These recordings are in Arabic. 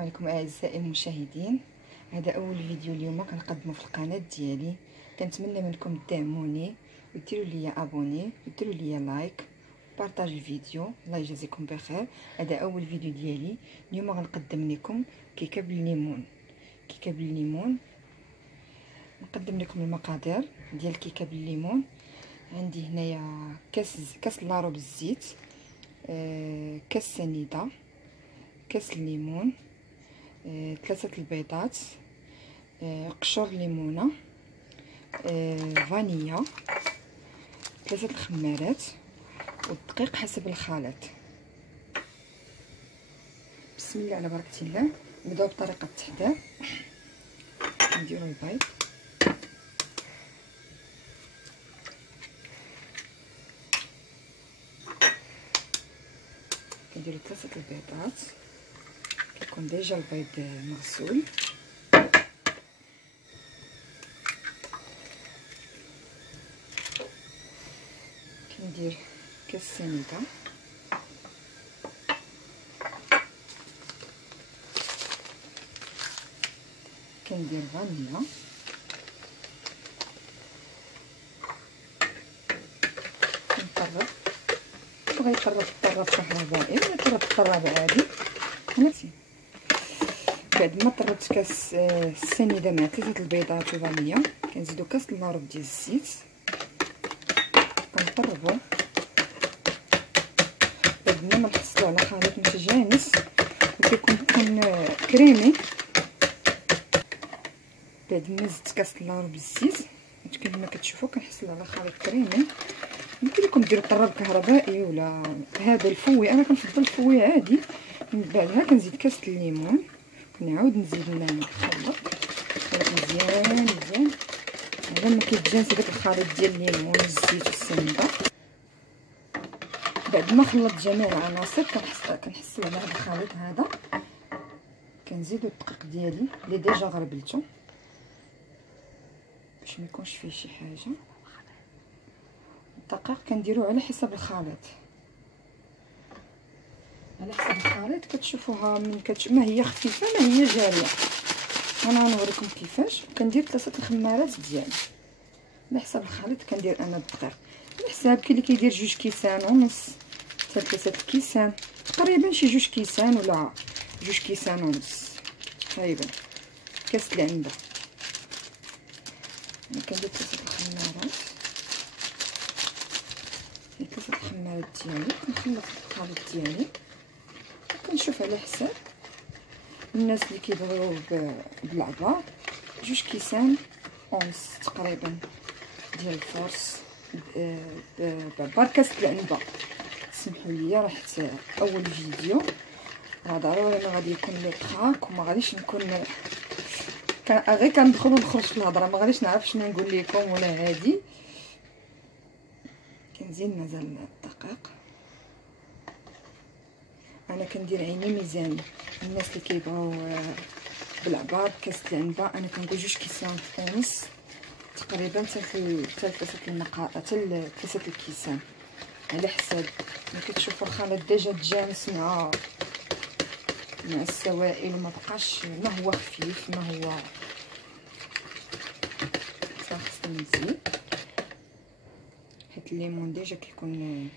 عليكم اعزائي المشاهدين. هذا اول فيديو اليوم كنقدمه في القناه ديالي. كنتمنى منكم تدعموني وديروا لي ابوني وديروا لي لايك وبارطاج الفيديو. الله يجازيكم بخير. هذا اول فيديو ديالي اليوم. غنقدم لكم كيكه بالليمون. نقدم لكم المقادير ديال الكيكه بالليمون. عندي هنايا كاس لارو بالزيت، كاس سنيده، كاس الليمون، 3 البيضات، قشور ليمونه، فانيليا، 3 الخمارات والدقيق حسب الخليط. بسم الله على بركه الله. نبداو بطريقه التحضير. نديرو البيض، كنديرو 3 البيضات. كيكون ديجا البيض مغسول. كندير كاس سنيده، كندير فانيليا، كنطرب. بغا يطرب طرب كهربائي ولا طرب عادي. بعد ما طربت كاس السنيده مع 3 البيضات وفانيليا، كنزيدو كاس اللاروب ديال الزيت، كنطربو. بعد ما نحصلو على خليط متجانس وكيكون كريمي. بعد ما زدت كاس اللاروب بالزيت كما كتشوفوا كنحصلو على خليط كريمي. يمكن لكم ديروا طراب كهربائي ولا هذا الفوي، انا كنفضل الفوي عادي. من بعدها كنزيد كاس الليمون، كنعاود نزيد نخلط مزيان على ما كيتجانس داك الخليط ديال الليمون والزيت والسنيده. بعد ما خلطت جميع العناصر كنحصل على هذا الخليط هذا. كنزيدو الدقيق ديالي اللي ديجا غربلته باش ما يكونش فيه شي حاجه. الدقيق كنديروه على حسب الخليط، كتشوفوها من ما هي خفيفه ما هي جاريه. انا غنوريكم كيفاش. كندير 3 الخمارات ديالي على حسب الخليط. كندير انا الدقيق على حساب كاين اللي كيدير 2 كيسان ونص حتى 3 كيسان، تقريبا شي 2 كيسان ولا 2 كيسان ونص تقريبا كاس العنبه. انا كندير 3 الخمارات، 3 الخمارات ديالي. كنخلط الخليط ديالي، كنشوف على حساب الناس اللي كيبغيو بالعبار 2 كيسان ونص تقريبا ديال الفرص بعبار كاس العنبه. سمحوا لي راه حتى اول فيديو، ضروري ما غادي يكون لي تراك وما غاديش نكون غير كندخل ونخرج في الهضره، ما غاديش نعرف شنو نقول لكم ولا هادي. كنزيد مازال الدقيق. انا كندير عيني ميزان. الناس اللي كيبغيو بالعبار كاس العنبه انا كنقول 2 كيسان ونص تقريبا حتى 3 المقاطع حتى 3 الكيسان على حساب. ما كتشوفوا الخليط ديجا تجانس مع السوائل وما بقاش ما هو خفيف ما هو خاصنا نزيد. حيت الليمون ديجا كيكون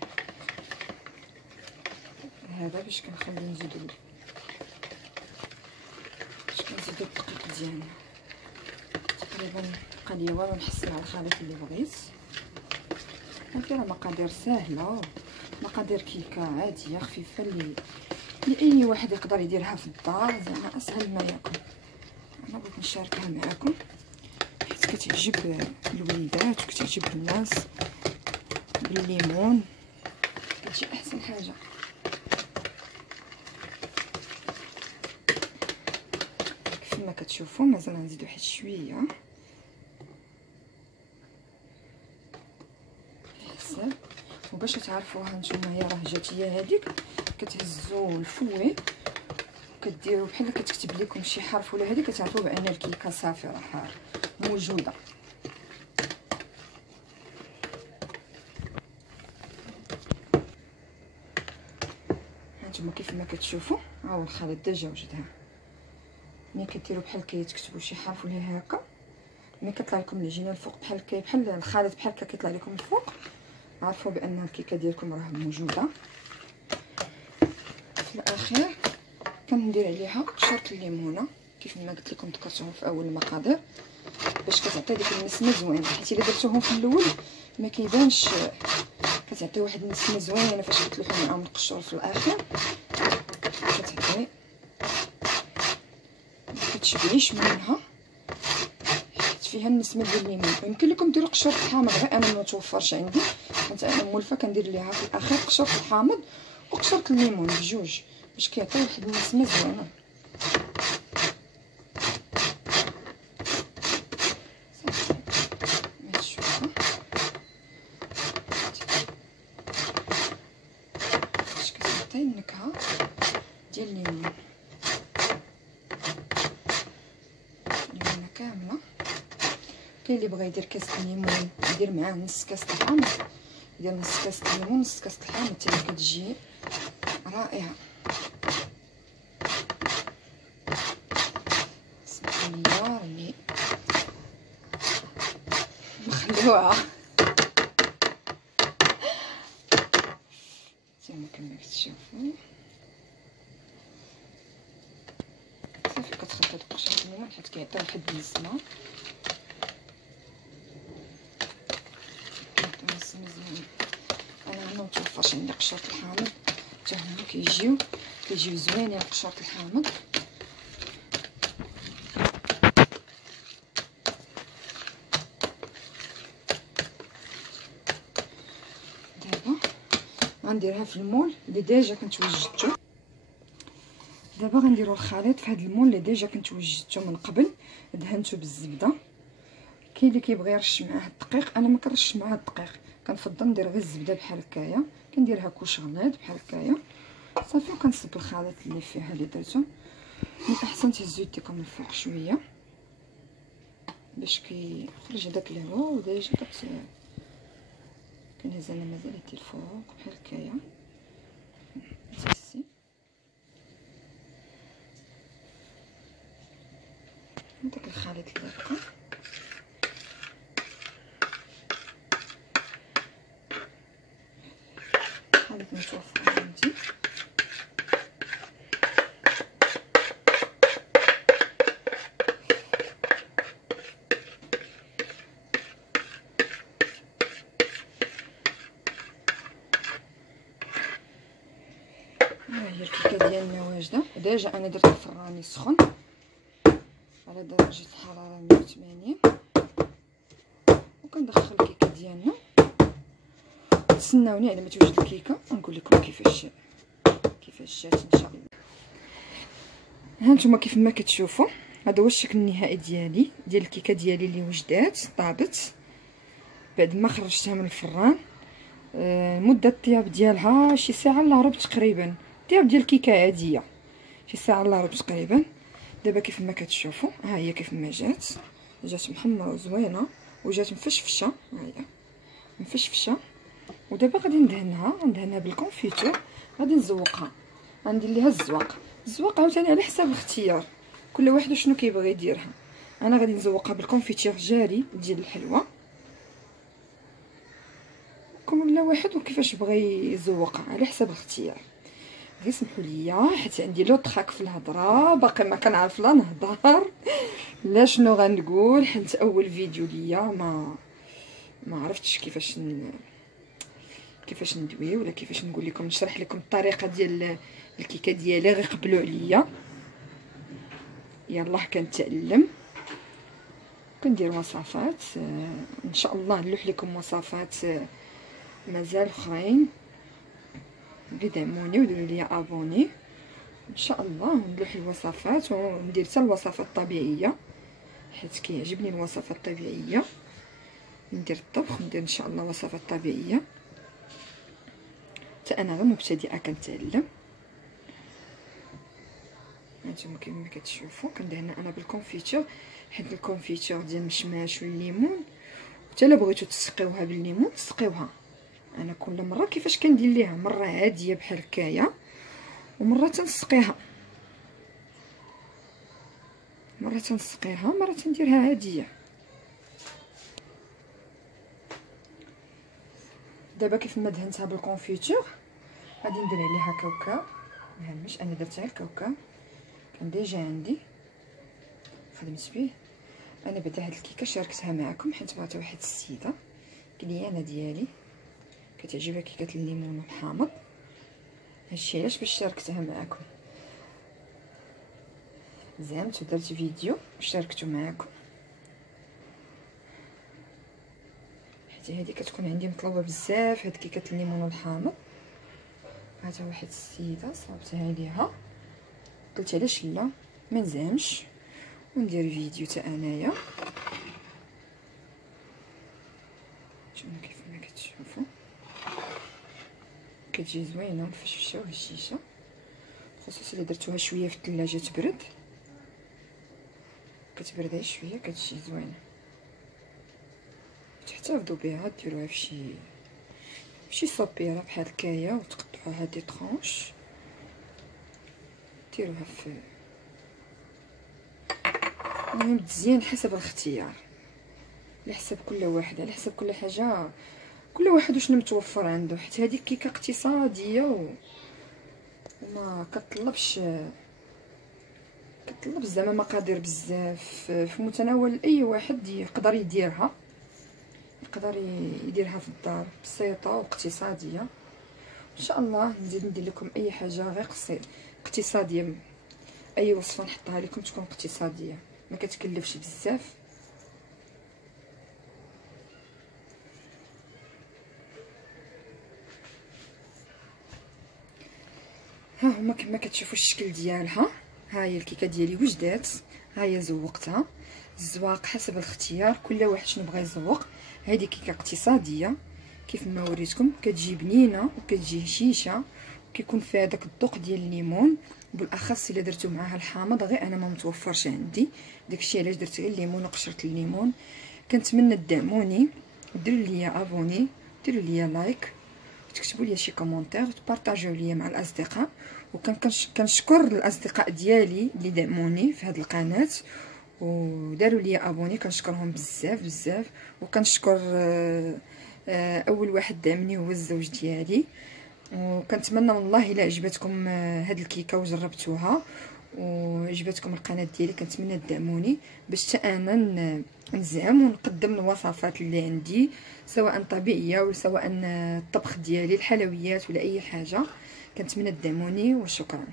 هذا باش كنخلي نزيدو الدقيق ديالنا. تقريبا بقى لي والو نحصل على الخليط اللي بغيت. هادي راه مقادير ساهله، مقادير كيكه عاديه خفيفه اللي اي واحد يقدر يديرها في الدار، زعما اسهل ما يكون. انا بغيت نشاركها معكم حيت كتعجب الوليدات وكتعجب الناس بالليمون، كتجي احسن حاجه. كما كتشوفوا مازال نزيدو واحد شويه حساب. وباش تعرفوها نتوما هي راه جات هي هذيك، كتهزوا الفوي وكديروا بحال كتكتب لكم شي حرف ولا هذه، كتعرفوا بان الكيكه صافي راه موجوده. هانتوما كيف ما كتشوفوا ها هو الخليط ديجا وجدها. ملي كديروا بحال هكا تكتبوا شي حرف ولا هكا، ملي كطلع لكم العجينه الفوق بحال هكا، بحال الخليط بحال هكا كيطلع لكم الفوق، عرفوا بان الكيكه ديالكم راه موجوده. في الاخير كندير عليها قشره الليمونه كيف ما قلت لكم، ذكرتهم في اول المقادير، باش كتعطي ديك النسمه زوينه، حيت الا درتوهم في الاول ما كيبانش، كتعطي واحد النسمه زوينه فاش كتلوحوا معاهم القشور في الاخر، كتعطي مكتشبعيش منها حيت فيها النسمه ديال الليمون. يمكن لكم ديروا قشور الحامض، غير انا ما توفرش عندي، حيت انا مولفه كندير ليها في الاخير قشور الحامض وقشره الليمون بجوج باش كيعطيو واحد النسمه زوينه. النكهه ديال الليمون كامله. كاين اللي بغى يدير كاس الليمون يدير معاه نص كاس الحامض، يدير نص كاس الليمون نص كاس الحامض، حتى هي كتجي رائعه. سمحوا لي راني مخلوعه كما كتشوفوا. صافي كتخلط هاد قشره الليمون حيت كيعطي واحد النسمه، كيعطي نسمه زوينه. انا ما متوفرش عندي قشره الحامض، حتى هما كيجيو زوينين قشره الحامض. دابا غنديرها في المول اللي ديجا كنت وجدته. دابا غنديروا الخليط في هذا المول اللي ديجا كنت وجدته من قبل، دهنته بالزبده. كاين اللي كيبغي يرش معاه الدقيق، انا ما كنرش معاه الدقيق، كنفضل ندير غير الزبده بحال هكايا، كنديرها كوش غليظ بحال هكايا صافي، وكنصب الخليط اللي فيها اللي درتو. من الاحسن تهزو يديكم من الفوق شويه باش كيخرج هذاك الهواء، وديجا كنهز انا مازال يدي الفوق بحال هكايا. تهزي داك الخليط اللي بقى خليط متوفر عندي. ها هي الكيكه ديالنا واجده، ديجا انا درت الفران يسخن على درجه الحراره 180، وكندخل الكيكه ديالنا. تسناوني على ما توجد الكيكه ونقول لكم كيفاش جات ان شاء الله. ها نتوما كيف ما كتشوفوا هذا هو الشكل النهائي ديال الكيكه ديالي اللي وجدات طابت بعد ما خرجتها من الفران. مده الطياب ديالها شي ساعه الا ربع تقريبا، طياب ديال الكيكه عاديه شي ساعه الا ربع تقريبا. دابا كيف ما كتشوفوا ها هي كيف ما جات محمره وزوينه وجات مفشفشه، ها هي مفشفشه. ودابا غادي ندهنها بالكونفيتور، غادي نزوقها، غندير ليها الزواق عاوتاني على حسب الاختيار، كل واحد شنو كيبغي يديرها. انا غادي نزوقها بالكونفيتور جاري ديال الحلوى، كل واحد وكيفاش بغى يزوقها على حسب الاختيار. غير سمحوا لي حيت عندي لو طخاك في الهضره، باقي ما كنعرف لا نهضر لا شنو غنقول، حيت اول فيديو ليا ما عرفتش كيفاش ندوي ولا كيفاش نقول لكم، نشرح لكم الطريقه ديال الكيكه ديالي. غير قبلوا عليا، يلاه كنتعلم كندير وصفات. ان شاء الله نلوح لكم وصفات مازال اخرين، دعموني وديروا لي ابوني ان شاء الله، ونلوح الوصفات وندير حتى الوصفات الطبيعيه حيت كيعجبني الوصفات الطبيعيه. ندير الطبخ ندير ان شاء الله وصفات طبيعيه، حتى انا غير مبتدئه كنتعلم. هانتوما كما كتشوفوا كندهن انا بالكونفيتور، حيت الكونفيتور ديال المشماش والليمون، حتى الا بغيتو تسقيوها بالليمون تسقيوها. انا كل مره كيفاش كندير ليها، مره عاديه بحال هكايا ومره تنسقيها. مره تنسقيها مره تنديرها عاديه. دابا كيف ما دهنتها بالكونفيتور غادي ندير عليها كاوكاو. مهمش انا درت غير كاوكاو كان ديجا عندي خدمت به. انا بعدا هاد الكيكه شاركتها معكم حيت بغات واحد السيده كليانه ديالي كتعجبها كيكه الليمون الحامض. هادشي علاش باش شاركتها معكم، زعمت ودرت فيديو شاركته معكم حيت هادي كتكون عندي مطلوبه بزاف. هاد كيكه الليمون الحامض هاتها واحد السيده صاوبتها ليها، قلت علاش لا ما نزعمش وندير فيديو حتى انايا. شوفوا كيف ما كتشوفوا كتجي زوينه مفشفشه وهشيشه، خصوصا الا درتوها شويه في الثلاجه تبرد، كتبرد شويه كتجي زوينه. تحتفظوا بها ديروها في شي صبيره بحال هكايا وتقطعوها دي طرونش ديروها في. المهم تزيان حسب الاختيار، على حسب كل واحد، على حسب كل حاجه، كل واحد وشنو متوفر عنده. حيت هذه كيكه اقتصاديه وما كطلبش زعما مقادير بزاف، في متناول اي واحد يقدر يديرها في الدار، بسيطه واقتصاديه. ان شاء الله نزيد ندير لكم اي حاجه غير اقتصاديه، اي وصفه نحطها لكم تكون اقتصاديه ما كتكلفش بزاف. ها هما كما كتشوفوا الشكل ديالها. ها هي الكيكه ديالي وجدات، ها هي زوقتها. الزواق حسب الاختيار، كل واحد شنو بغى يزوق. هذه كيكه اقتصاديه كيف ما وريتكم، كتجي بنينه وكتجي هشيشه وكيكون فيها داك الذوق ديال الليمون، بالاخص الا درتو معاها الحامض. غير انا ما متوفرش عندي، داكشي علاش درت غير الليمون وقشره الليمون. كنتمنى تدعموني، ديروا لي ابوني، ديروا لي لايك، تكتبوا لي شي كومونتير وتبارطاجيو لي مع الاصدقاء. وكنشكر الاصدقاء ديالي اللي دعموني في هذه القناه وداروا لي ابوني، كنشكرهم بزاف بزاف. وكنشكر اول واحد دعمني هو الزوج ديالي. وكنتمنى والله الا عجبتكم هاد الكيكه وجربتوها وعجبتكم القناه ديالي، كنتمنى تدعموني باش حتى انا نزعم ونقدم الوصفات اللي عندي، سواء طبيعيه ولا سواء الطبخ ديالي الحلويات ولا اي حاجه. كنتمنى تدعموني وشكرا.